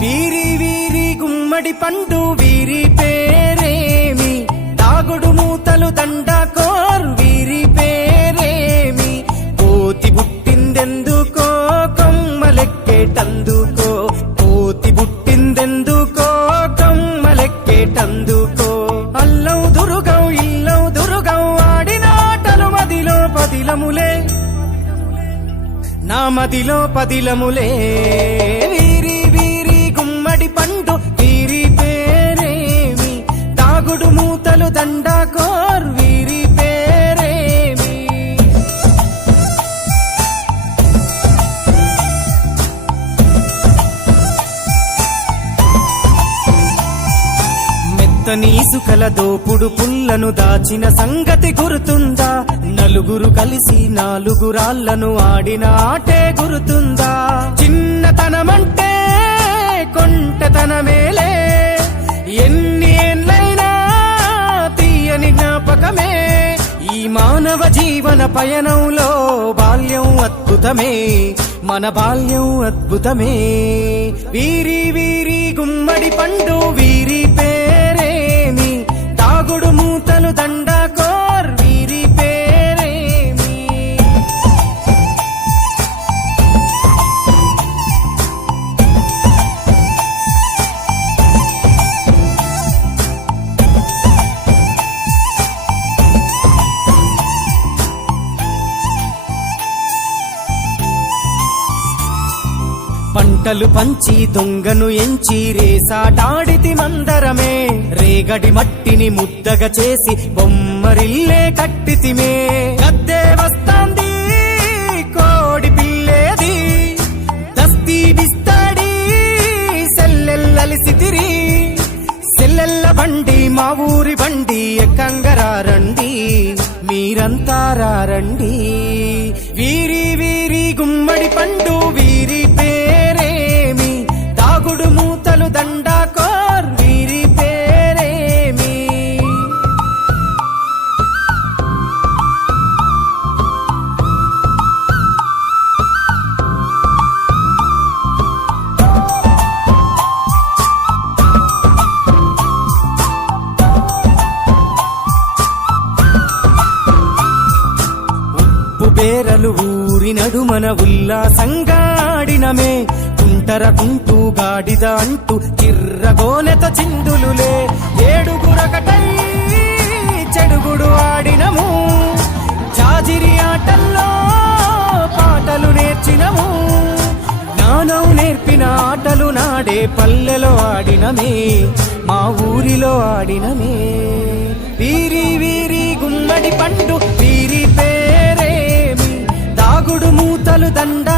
వీరి వీరి గుమ్మడి పండు వీరి పేరేమి, దాగుడు మూతలు దండాకోర్ వీరి పేరేమి, కోతి పుట్టిందెందుకో కొమ్మలెక్కేటందుకో, కోతి పుట్టిందెందుకో కొమ్మలెక్కేటందుకో, అల్లం దురుగం ఇల్లం దురుగం ఆడిన ఆటలు మదిలో పదిలములే, నా మదిలో పదిలములే. వీరి వీరి గుమ్మడి పండు వీరి పేరేమి, దాగుడు మూతలు దండాకోర్ వీరి పేరేమి. మెత్తని ఇసుకల దోపుడు పుల్లను దాచిన సంగతి గుర్తుందా, నలుగురు కలిసి నాలుగురాళ్లను ఆడిన ఆటే గుర్తుందా, చిన్నతనమంటే కొంటతనమేలే, ఎన్ని ఏళ్ళైనా తీయని జ్ఞాపకమే, ఈ మానవ జీవన పయనంలో బాల్యం అద్భుతమే, మన బాల్యం అద్భుతమే. వీరి వీరి గుమ్మడి పండు వీరి పేరేమి, దాగుడు మూతలు దండాకోర్ వీరి పేరేమి. పంటలు పంచి దొంగను ఎంచి రేసాటాడితి మందరమే, రేగడి మట్టిని ముద్దగా చేసి బొమ్మరిల్లే కట్టితిమే, గద్దే వస్తాంది కోడి పిల్లేది, దస్తీ బిస్తాడి సెల్లెల్లలిసితిరి, సెల్లెల్ల బండి మా ఊరి బండి ఎక్కంగరారండి, మీరంతా రారండి. వీరి వీరి గుమ్మడి పండు వీరి పేరేమి, దాగుడు మూతలు దండాకోర్ వీరి పేరేమి. బేరలు ఊరి నడుమన ఉల్లాసంగా ఆడినమే, కుంటరకుంటూ గాడిద అంటూ చిర్రగోనెత చిందులులే, ఏడుగురకటై చెడుగుడు ఆడినము, జాజిరి ఆటల్లో పాటలు నేర్చినము, జ్ఞానం నేర్పిన ఆటలు నాడే పల్లెలో ఆడినమే, మా ఊరిలో ఆడినమే. వీరి వీరి గుమ్మడి పండు వీరి పేరేమి, దాగుడు మూతలు దండ